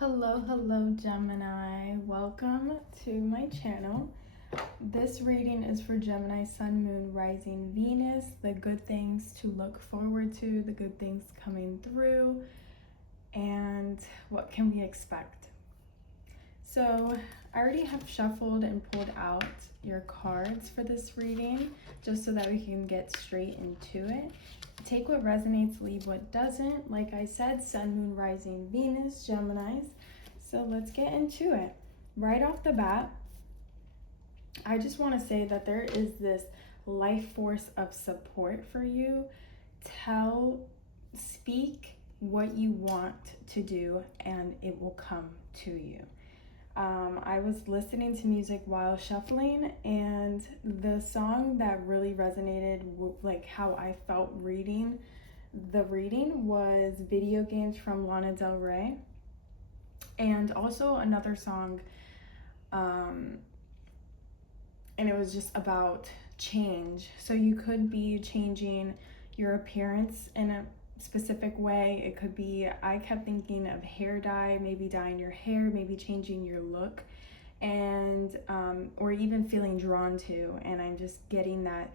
Hello, Gemini. Welcome to my channel. This reading is for Gemini, Sun, Moon, Rising, Venus, the good things to look forward to, the good things coming through, and what can we expect. So I already have shuffled and pulled out your cards for this reading, just so that we can get straight into it. Take what resonates, leave what doesn't. Like I said, Sun, Moon, Rising, Venus, Geminis. So let's get into it. Right off the bat, I just want to say that there is this life force of support for you. Speak what you want to do and it will come to you. I was listening to music while shuffling, and the song that really resonated, like how I felt reading the reading, was Video Games from Lana Del Rey, and also another song, and it was just about change. So you could be changing your appearance in a specific way. It could be, I kept thinking of hair dye, maybe dyeing your hair, maybe changing your look, and or even feeling drawn to. And I'm just getting that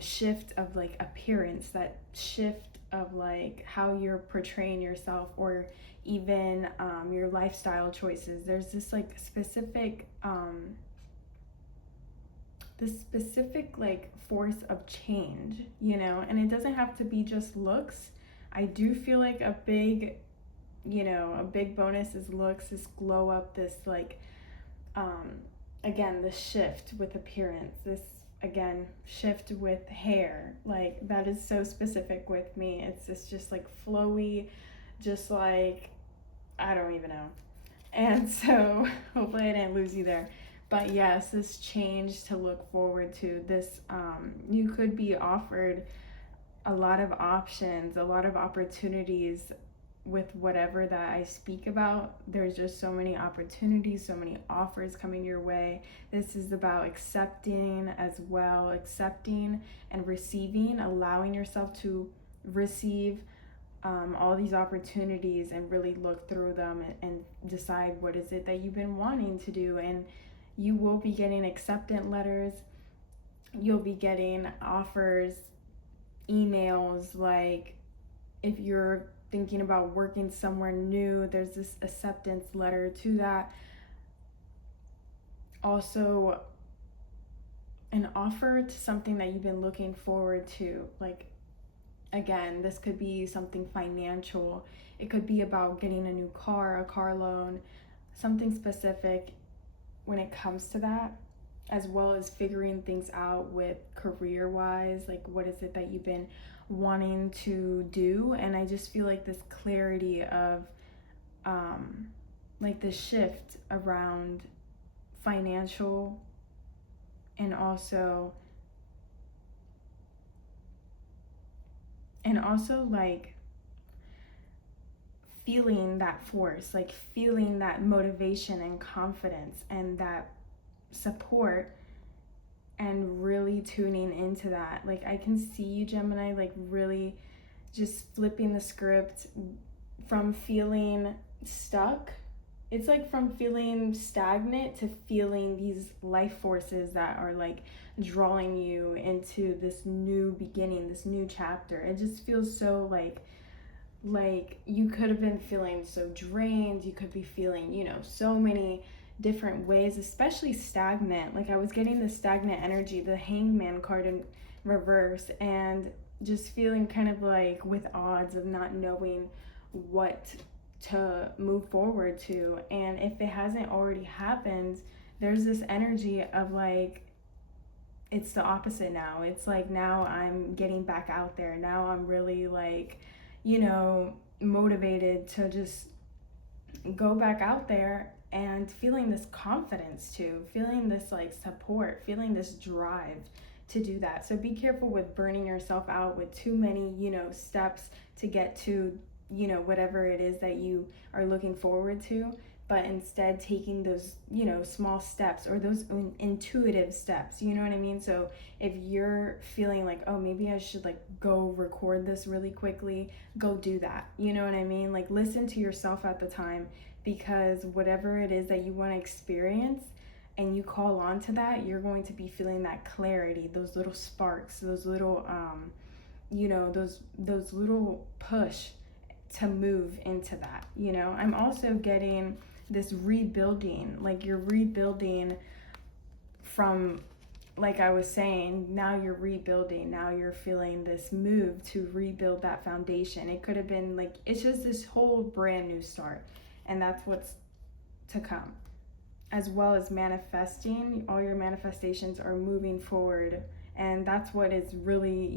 shift of like appearance, that shift of like how you're portraying yourself, or even your lifestyle choices. There's this like specific like force of change, you know, and it doesn't have to be just looks. I do feel like a big bonus is looks, this glow up, this like, again, the shift with appearance, this, again, shift with hair. Like, that is so specific with me. It's just like flowy, just like, I don't even know. And so hopefully I didn't lose you there. But yes, this change to look forward to. This, you could be offered a lot of options, a lot of opportunities with whatever that I speak about. There's just so many opportunities, so many offers coming your way. This is about accepting as well, accepting and receiving, allowing yourself to receive all these opportunities and really look through them and decide what is it that you've been wanting to do. And you will be getting acceptance letters, you'll be getting offers, emails. Like, if you're thinking about working somewhere new, there's this acceptance letter to that. Also, an offer to something that you've been looking forward to. Like, again, this could be something financial. It could be about getting a new car, a car loan, something specific when it comes to that, as well as figuring things out with career-wise, like what is it that you've been wanting to do. And I just feel like this clarity of like the shift around financial, and also like feeling that force, like feeling that motivation and confidence and that support, and really tuning into that. Like, I can see you, Gemini, like really just flipping the script from feeling stuck. It's like from feeling stagnant to feeling these life forces that are like drawing you into this new beginning, this new chapter. It just feels so like you could have been feeling so drained. You could be feeling, so many different ways, especially stagnant. Like, I was getting the stagnant energy, the Hangman card in reverse, and just feeling kind of like with odds of not knowing what to move forward to. And if it hasn't already happened, there's this energy of like, it's the opposite now. It's like, now I'm getting back out there. Now I'm really like, motivated to just go back out there, and feeling this confidence too, feeling this like support, feeling this drive to do that. So be careful with burning yourself out with too many, steps to get to, whatever it is that you are looking forward to. but instead taking those, small steps, or those intuitive steps, you know what I mean? So if you're feeling like, oh, maybe I should like go record this really quickly, go do that. You know what I mean? Like, listen to yourself at the time, because whatever it is that you want to experience and you call on to that, you're going to be feeling that clarity, those little sparks, those little those little push to move into that. I'm also getting this rebuilding, like you're rebuilding from, like I was saying, now you're rebuilding, now you're feeling this move to rebuild that foundation. It could have been like, it's just this whole brand new start, and that's what's to come. As well as manifesting, all your manifestations are moving forward, and that's what is really,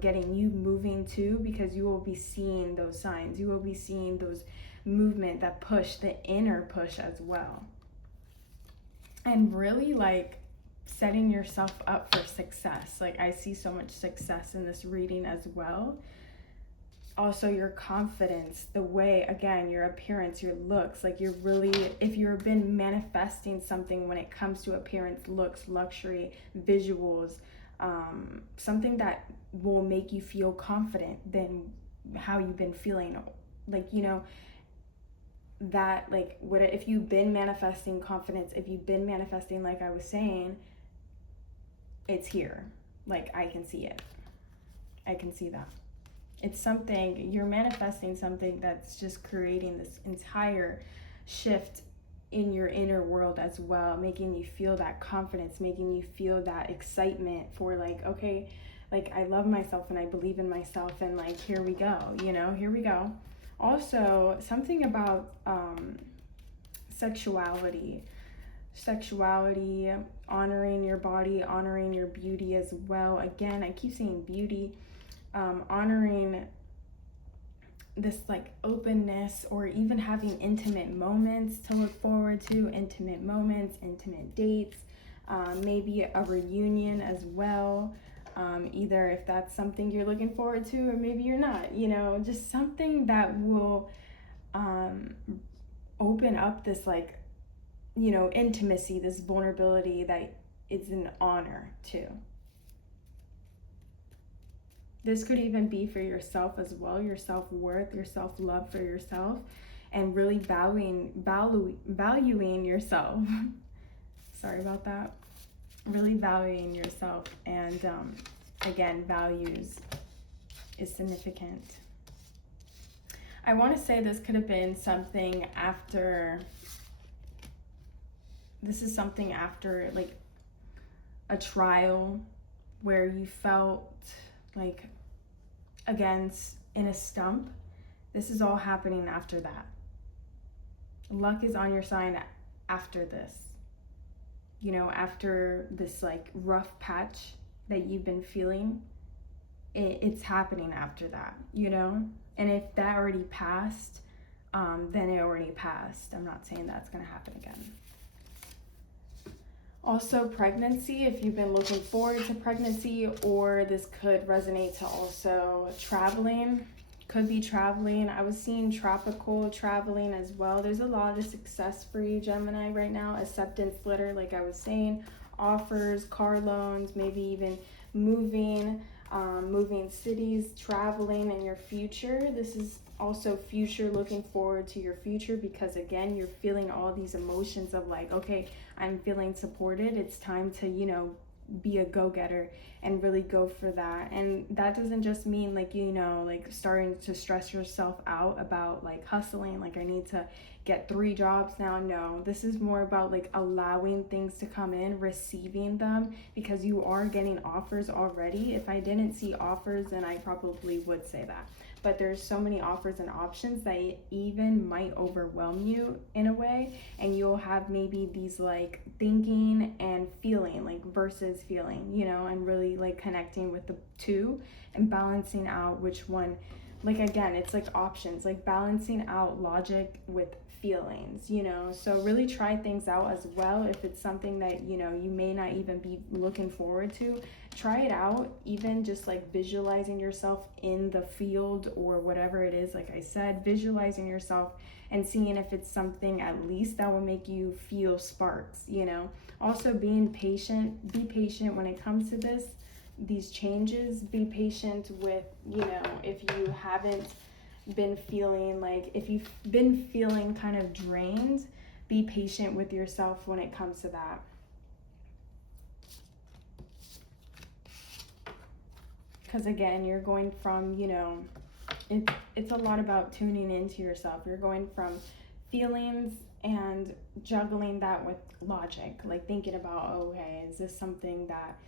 getting you moving too, because you will be seeing those signs, you will be seeing those movement, that push, the inner push as well. And really like setting yourself up for success. Like, I see so much success in this reading as well. Also, your confidence, the way, again, your appearance, your looks, like you're really, if you've been manifesting something when it comes to appearance, looks, luxury, visuals, something that will make you feel confident than how you've been feeling. Like, that, like, what if you've been manifesting confidence, if you've been manifesting, like I was saying, it's here. Like, I can see it. I can see that. It's something, you're manifesting something that's just creating this entire shift in your inner world as well, making you feel that confidence, making you feel that excitement for like, okay, like I love myself and I believe in myself, and like, here we go, here we go. Also, something about sexuality, honoring your body, honoring your beauty as well. Again, I keep saying beauty, honoring this like openness, or even having intimate moments to look forward to, intimate moments, intimate dates, maybe a reunion as well. Either if that's something you're looking forward to, or maybe you're not, just something that will open up this like, intimacy, this vulnerability that is an honor too. This could even be for yourself as well, your self-worth, your self-love for yourself, and really valuing yourself. Sorry about that. Really valuing yourself, and again, values is significant. I want to say this could have been something after, this is something after like a trial where you felt like, again, in a stump. This is all happening after that. Luck is on your side after this. After this like rough patch that you've been feeling, it's happening after that, And if that already passed, then it already passed. I'm not saying that's gonna happen again. Also, pregnancy, if you've been looking forward to pregnancy, or this could resonate to also traveling, could be traveling. I was seeing tropical traveling as well. There's a lot of success for you, Gemini, right now. Acceptance letter, like I was saying, offers, car loans, maybe even moving cities, traveling in your future. This is also future, looking forward to your future, because again, you're feeling all these emotions of like, okay, I'm feeling supported. It's time to, be a go-getter and really go for that. And that doesn't just mean like, like starting to stress yourself out about like hustling, like I need to get 3 jobs now. No, this is more about like allowing things to come in, receiving them, because you are getting offers already. If I didn't see offers, then I probably would say that. But there's so many offers and options that it even might overwhelm you in a way, and you'll have maybe these like thinking and feeling, like versus feeling, and really like connecting with the two and balancing out which one like again, it's like options, like balancing out logic with feelings, you know. So really try things out as well. If it's something that, you know, you may not even be looking forward to, try it out. Even just like visualizing yourself in the field or whatever it is, like I said, visualizing yourself and seeing if it's something at least that will make you feel sparks, you know. Also being patient, be patient when it comes to these changes. Be patient with, you know, if you haven't been feeling like, if you've been feeling kind of drained, be patient with yourself when it comes to that. Because again, you're going from, you know, it's a lot about tuning into yourself. You're going from feelings and juggling that with logic, like thinking about, oh, okay, is this something that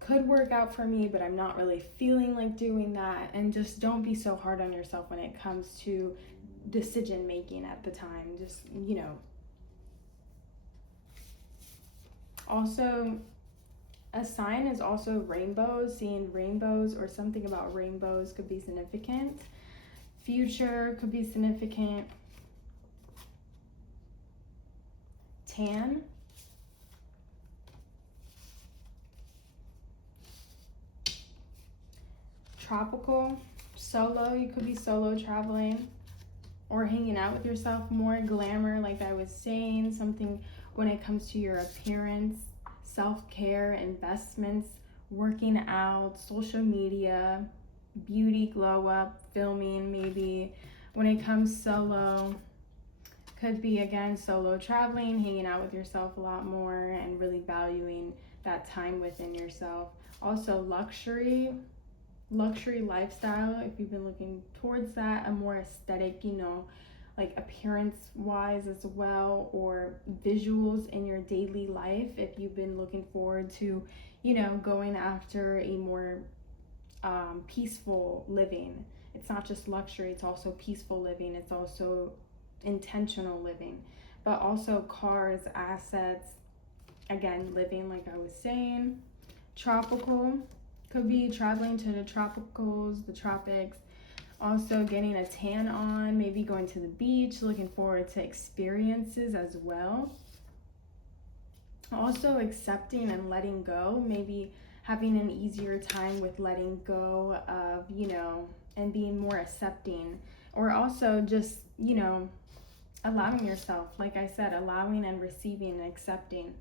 could work out for me, but I'm not really feeling like doing that. And just don't be so hard on yourself when it comes to decision making at the time. Just, you know. Also, a sign is also rainbows. Seeing rainbows or something about rainbows could be significant. Future could be significant. Tan. Tropical. Solo, you could be solo traveling or hanging out with yourself more. Glamour, like I was saying, something when it comes to your appearance. Self-care, investments, working out, social media, beauty, glow up, filming maybe. When it comes solo, could be again solo traveling, hanging out with yourself a lot more and really valuing that time within yourself. Also luxury lifestyle, if you've been looking towards that, a more aesthetic, you know, like appearance wise as well, or visuals in your daily life, if you've been looking forward to, you know, going after a more peaceful living. It's not just luxury, it's also peaceful living, it's also intentional living. But also cars, assets, again, living like I was saying. Tropical could be traveling to the tropicals, the tropics. Also getting a tan on, maybe going to the beach, looking forward to experiences as well. Also accepting and letting go, maybe having an easier time with letting go of, you know, and being more accepting. Or also just, you know, allowing yourself, like I said, allowing and receiving and accepting.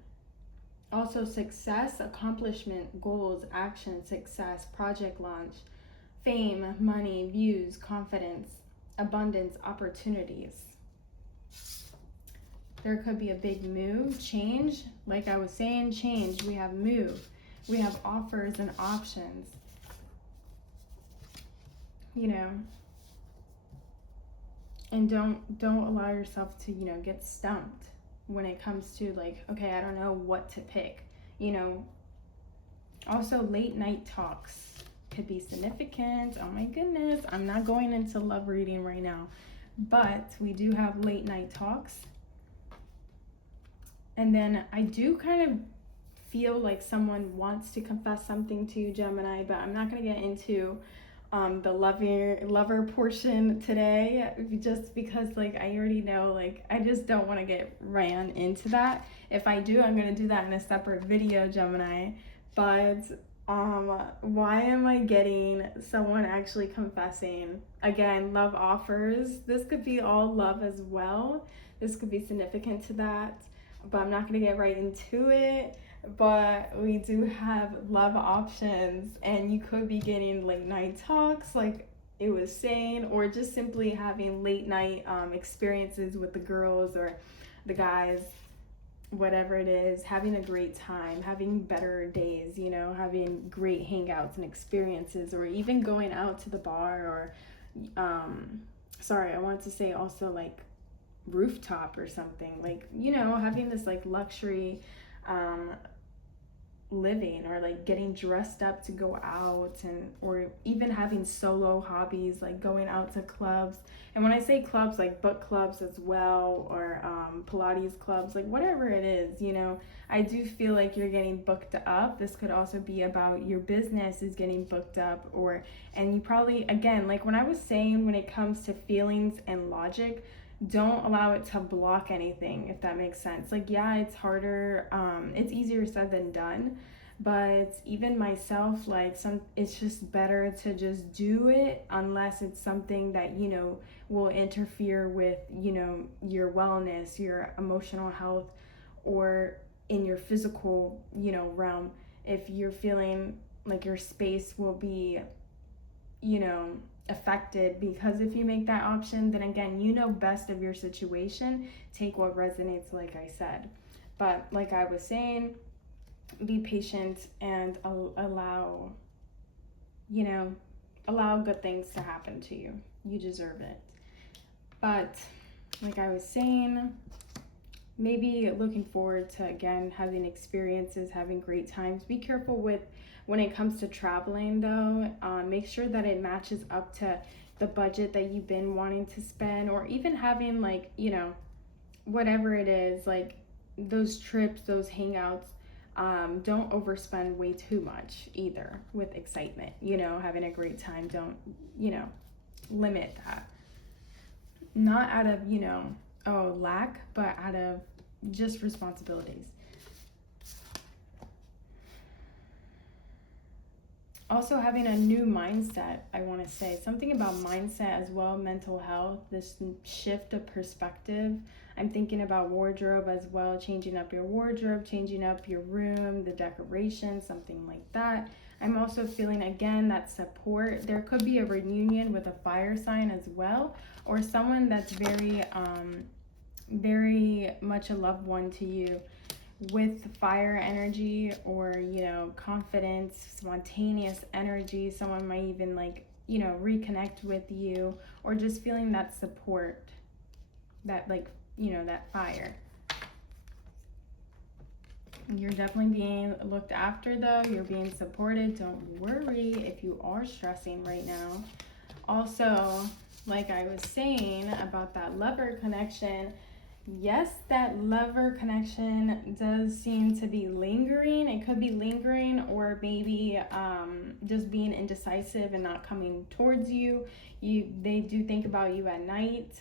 Also success, accomplishment, goals, action, success, project launch, fame, money, views, confidence, abundance, opportunities. There could be a big move, change. Like I was saying, change. We have move. We have offers and options. You know. And don't allow yourself to, you know, get stumped when it comes to like, okay, I don't know what to pick. You know. Also late night talks could be significant. Oh my goodness, I'm not going into love reading right now, but we do have late night talks. And then I do kind of feel like someone wants to confess something to you, Gemini, but I'm not going to get into the lover portion today, just because like I already know, like I just don't want to get ran into that. If I do, I'm going to do that in a separate video, Gemini. But why am I getting someone actually confessing? Again, love offers. This could be all love as well. This could be significant to that, but I'm not going to get right into it. But we do have love options, and you could be getting late night talks, like it was saying, or just simply having late night experiences with the girls or the guys, whatever it is, having a great time, having better days, you know, having great hangouts and experiences, or even going out to the bar, or sorry, I want to say also like rooftop or something, like, you know, having this like luxury living, or like getting dressed up to go out, and or even having solo hobbies like going out to clubs. And when I say clubs, like book clubs as well, or Pilates clubs, like whatever it is, I do feel like you're getting booked up. This could also be about your business is getting booked up, and you probably, again, like when I was saying, when it comes to feelings and logic, don't allow it to block anything, if that makes sense. Like, yeah, it's harder, it's easier said than done, but even myself, like, it's just better to just do it, unless it's something that will interfere with your wellness, your emotional health, or in your physical realm. If you're feeling like your space will be you know affected, because if you make that option, then again, best of your situation, take what resonates, like I said. But like I was saying, be patient and allow good things to happen to you. You deserve it. But like I was saying, maybe looking forward to, again, having experiences, having great times. Be careful with when it comes to traveling, though. Make sure that it matches up to the budget that you've been wanting to spend, or even having, like, whatever it is, like those trips, those hangouts. Don't overspend way too much either with excitement, having a great time. Don't, limit that. Not out of, lack, but out of just responsibilities. Also, having a new mindset, I want to say something about mindset as well, mental health, this shift of perspective. I'm thinking about wardrobe as well, changing up your wardrobe, changing up your room, the decoration, something like that. I'm also feeling, again, that support. There could be a reunion with a fire sign as well, or someone that's very much a loved one to you, with fire energy, or confidence, spontaneous energy. Someone might even reconnect with you, or just feeling that support, that that fire. You're definitely being looked after, though. You're being supported. Don't worry if you are stressing right now. Also, like I was saying about that lover connection, yes, that lover connection does seem to be lingering. It could be lingering, or maybe just being indecisive and not coming towards you. They do think about you at night.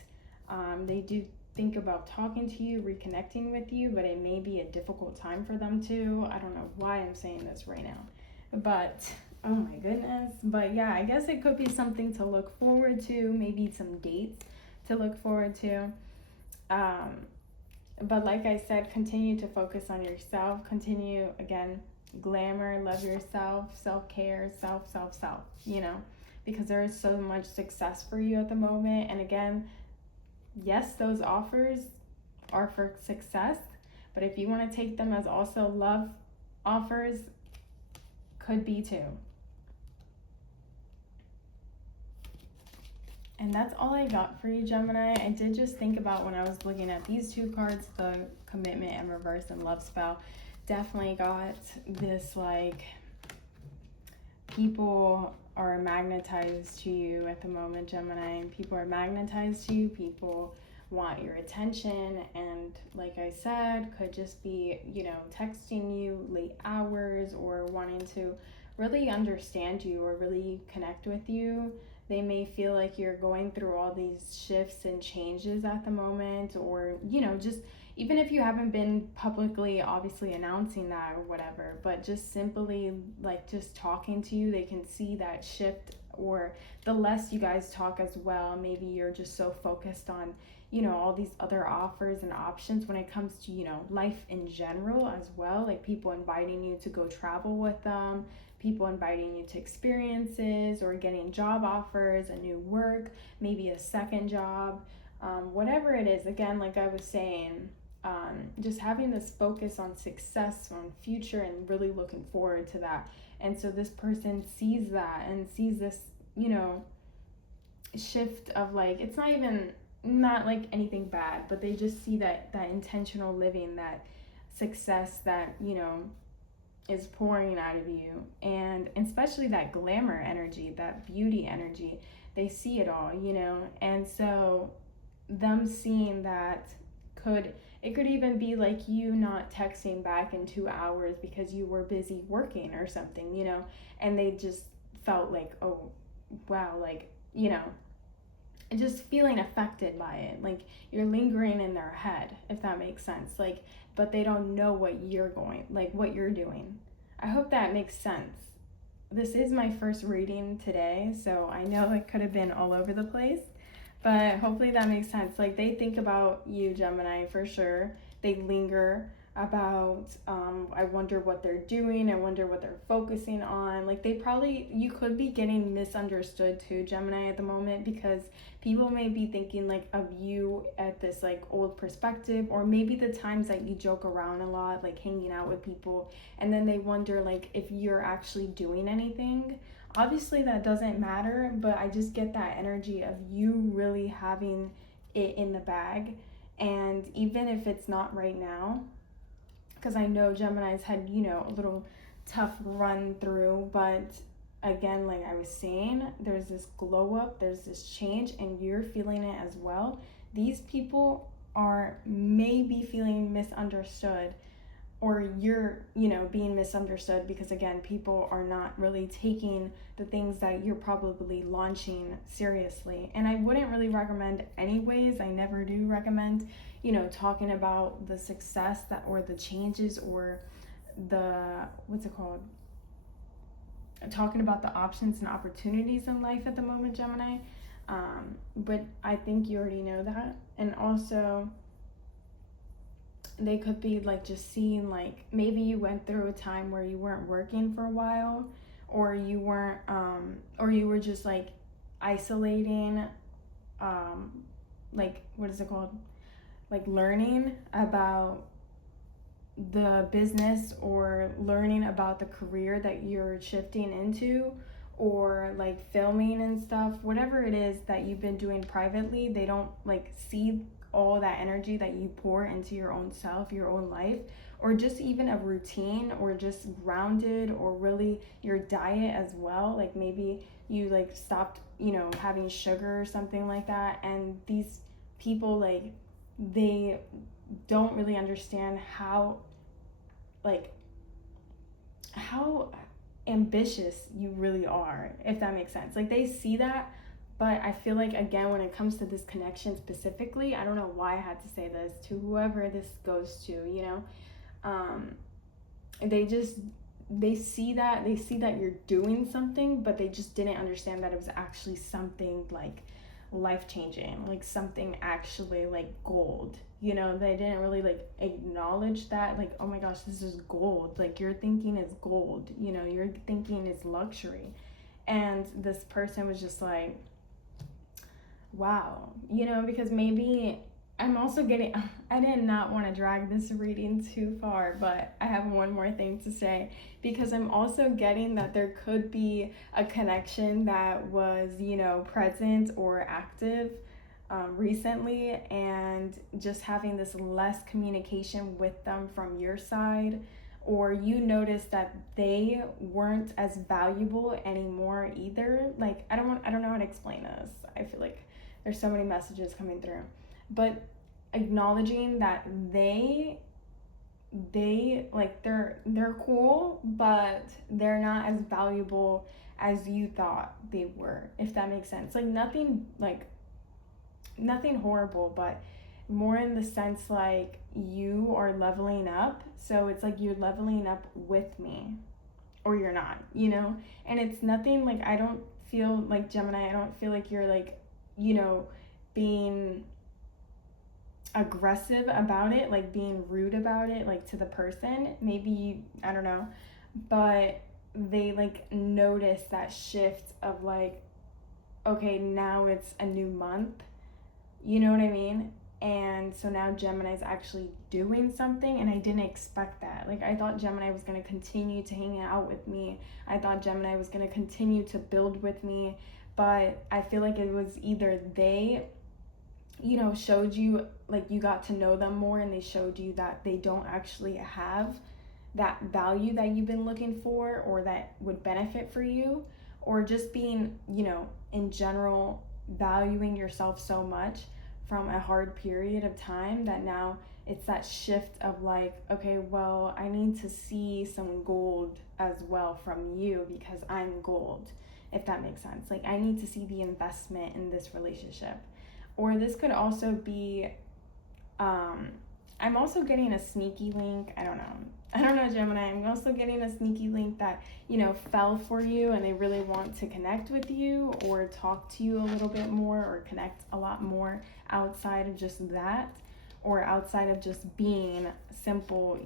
They do think about talking to you, reconnecting with you, but it may be a difficult time for them too. I don't know why I'm saying this right now, but oh my goodness. But yeah, I guess it could be something to look forward to, maybe some dates to look forward to. But like I said, continue to focus on yourself. Continue, again, glamour, love yourself, self-care, self, because there is so much success for you at the moment. And again, yes, those offers are for success, but if you want to take them as also love offers, could be too. And that's all I got for you, Gemini. I did just think about, when I was looking at these two cards, the commitment and reverse and love spell, definitely got this, like, people are magnetized to you at the moment, Gemini. People are magnetized to you. People want your attention, and like I said, could just be, texting you late hours, or wanting to really understand you or really connect with you. They may feel like you're going through all these shifts and changes at the moment, or, just even if you haven't been publicly obviously announcing that or whatever, but just simply like just talking to you, they can see that shift. Or the less you guys talk as well, maybe you're just so focused on, all these other offers and options when it comes to, life in general as well, like people inviting you to go travel with them, people inviting you to experiences, or getting job offers, a new work, maybe a second job, whatever it is. Again, like I was saying, just having this focus on success, on future, and really looking forward to that. And so this person sees that and sees this, shift of, like, it's not like anything bad, but they just see that intentional living, that success, that, is pouring out of you, and especially that glamour energy, that beauty energy. They see it all, you know, and so them seeing that could, it could even be like you not texting back in 2 hours because you were busy working or something, you know, and they just felt like, oh wow, like, you know, just feeling affected by it, like you're lingering in their head, if that makes sense, like, but they don't know what you're going, like what you're doing. I hope that makes sense. This is my first reading today, so I know it could have been all over the place, but hopefully that makes sense. Like, they think about you, Gemini, for sure. They linger about, I wonder what they're doing, I wonder what they're focusing on. Like, they probably, you could be getting misunderstood too, Gemini, at the moment, because people may be thinking like of you at this like old perspective, or maybe the times that you joke around a lot, like hanging out with people, and then they wonder like if you're actually doing anything. Obviously that doesn't matter, but I just get that energy of you really having it in the bag. And even if it's not right now, because I know Gemini's had, you know, a little tough run through, but again, like I was saying, there's this glow up, there's this change, and you're feeling it as well. These people are maybe feeling misunderstood, or you're, you know, being misunderstood, because again, people are not really taking the things that you're probably launching seriously. And I wouldn't really recommend anyways, I never do recommend, you know, talking about the success that, or the changes, or the, what's it called, talking about the options and opportunities in life at the moment, Gemini. But I think you already know that. And also, they could be like just seeing like maybe you went through a time where you weren't working for a while, or you weren't, or you were just like isolating, like, what is it called, like learning about the business, or learning about the career that you're shifting into, or like filming and stuff, whatever it is that you've been doing privately. They don't like see all that energy that you pour into your own self, your own life, or just even a routine, or just grounded, or really your diet as well. Like maybe you like stopped, you know, having sugar or something like that. And these people, like, they don't really understand how, like, how ambitious you really are, if that makes sense. Like, they see that, but I feel like, again, when it comes to this connection specifically, I don't know why I had to say this to whoever this goes to, you know, they just, they see that you're doing something, but they just didn't understand that it was actually something like life changing, like something actually like gold, you know. They didn't really like acknowledge that, like, oh my gosh, this is gold, like your thinking is gold, you know, your thinking is luxury. And this person was just like, wow, you know, because maybe I'm also getting, I did not want to drag this reading too far, but I have one more thing to say, because I'm also getting that there could be a connection that was, you know, present or active recently, and just having this less communication with them from your side, or you notice that they weren't as valuable anymore either. Like, I don't know how to explain this. I feel like there's so many messages coming through, but acknowledging that they like, they're cool, but they're not as valuable as you thought they were, if that makes sense. Like, nothing horrible, but more in the sense like you are leveling up, so it's like you're leveling up with me, or you're not, you know. And it's nothing like, I don't feel like, Gemini, I don't feel like you're like, you know, being aggressive about it, like being rude about it, like to the person. Maybe, I don't know, but they like notice that shift of like, okay, now it's a new month, you know what I mean? And so now Gemini's actually doing something, and I didn't expect that. Like, I thought Gemini was going to continue to hang out with me. I thought Gemini was going to continue to build with me, but I feel like it was either they, you know, showed you, like, you got to know them more, and they showed you that they don't actually have that value that you've been looking for or that would benefit for you, or just being, in general, valuing yourself so much from a hard period of time that now it's that shift of like, okay, well, I need to see some gold as well from you because I'm gold, if that makes sense. Like, I need to see the investment in this relationship. Or this could also be, I'm also getting a sneaky link. I don't know, Gemini. I'm also getting a sneaky link that, fell for you and they really want to connect with you or talk to you a little bit more or connect a lot more outside of just that, or outside of just being simple,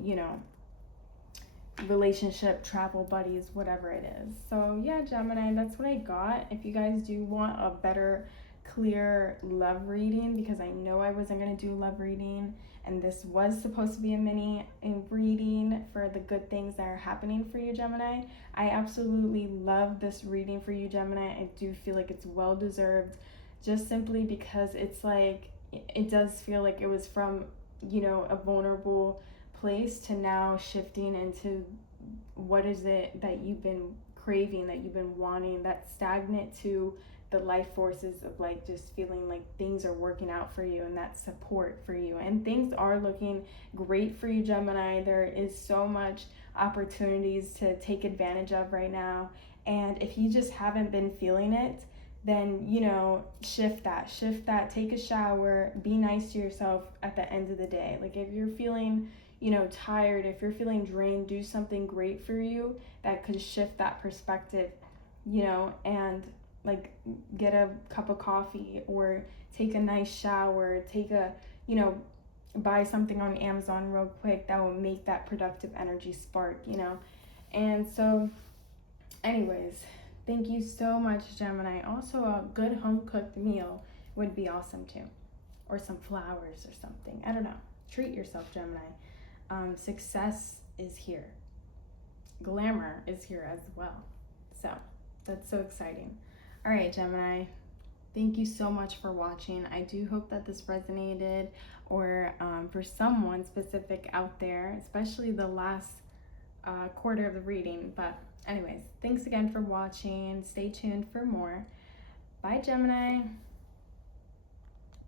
relationship, travel buddies, whatever it is. So yeah, Gemini, that's what I got. If you guys do want a better, clear love reading, because I know I wasn't going to do love reading, and this was supposed to be a mini reading for the good things that are happening for you, Gemini. I absolutely love this reading for you, Gemini. I do feel like it's well deserved, just simply because it's like, it does feel like it was from, a vulnerable place to now shifting into what is it that you've been craving, that you've been wanting, that's stagnant, to the life forces of like just feeling like things are working out for you and that support for you. And things are looking great for you, Gemini. There is so much opportunities to take advantage of right now. And if you just haven't been feeling it, then, shift that, take a shower, be nice to yourself at the end of the day. Like, if you're feeling, tired, if you're feeling drained, do something great for you that could shift that perspective, and like get a cup of coffee or take a nice shower, buy something on Amazon real quick that will make that productive energy spark, And so, anyways, thank you so much, Gemini. Also, a good home cooked meal would be awesome too, or some flowers or something. I don't know. Treat yourself, Gemini. Success is here. Glamour is here as well. So that's so exciting. All right, Gemini. Thank you so much for watching. I do hope that this resonated, or for someone specific out there, especially the last quarter of the reading. But anyways, thanks again for watching. Stay tuned for more. Bye, Gemini.